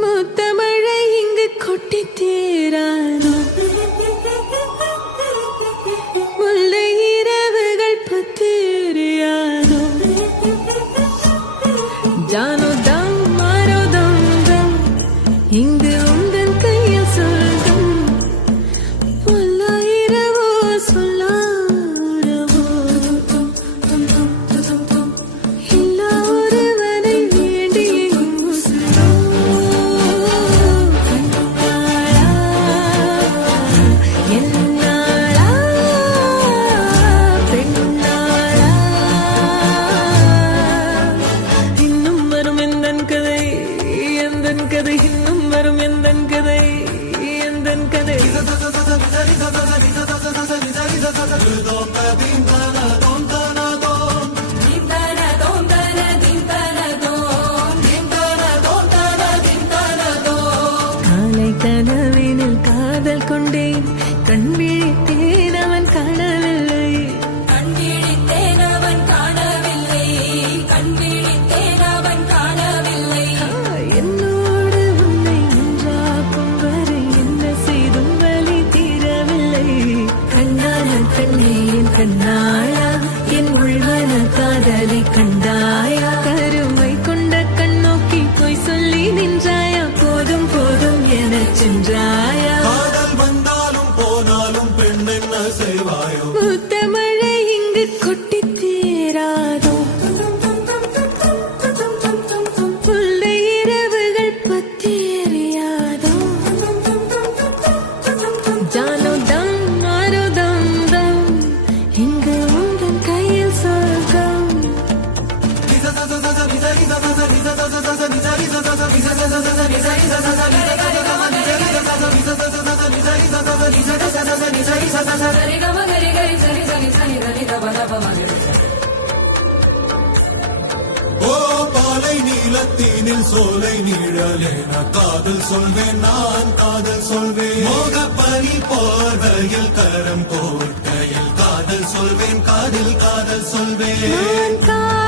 முத்தமழை இங்கு கொட்டி தீராதோ, முல்லை இரவுகள் பத்தேறியாதோ, ஜானோ தம் மாரோ தம் தம் இங்கு உந்தன் கையில் சொல்லும் பல்லாயிரவோ சொல்லாரவோ எல்லா ஒருவனை வேண்டிய முசுரோ கண்ணாளா என்னாளா பெண்ணாளா இன்னும் வரும் எந்தன் கதை எந்தன் கதை இன்னும் வரும் எந்தன் கதை எந்தன் கதை காலை கனவினில் காதல் கொண்டேன், கண் விழித்தேன் அவன் காணவில்லை, கண் விழித்தேன் அவன் காணவில்லை, கண் விழித்தேன் அவன் காணவில்லை. என்னோடு உன்னை ஒன்றாக்கும் வரை என்ன செய்தும் வலி தீரவில்லை. கண்ணான கண்ணே என் கண்ணாயா, என் உள்வன காதலை கண்டாயா, கருமை கொண்ட கண்ணோக்கி பொய் சொல்லி நின்றாயா, போதும் போதும் எனச் சென்றாயா. காதல் வந்தாலும் போனாலும் பெண் என்ன செய்வாயோ, முத்தமழை இங்கு கொட்டி தீராதோ, முல்லை இரவுகள் பத்தேறியாதோ, ஜானோ தம் மாரோ தம் தம் இங்கு உந்தன் கையில் சொர்க்கம். சரி கம கரி கரி சரி சரி சரி கரி கப கப மகரி. ஓ பாலை நீலத்தீனில் சோலை நீழலேன காதல் சொல்வேன், நான் காதல் சொல்வேன். மோகப்பனி போர்வையில் கரம் கோர்க்கையில் காதல் சொல்வேன், காதல் காதல் சொல்வேன். நான்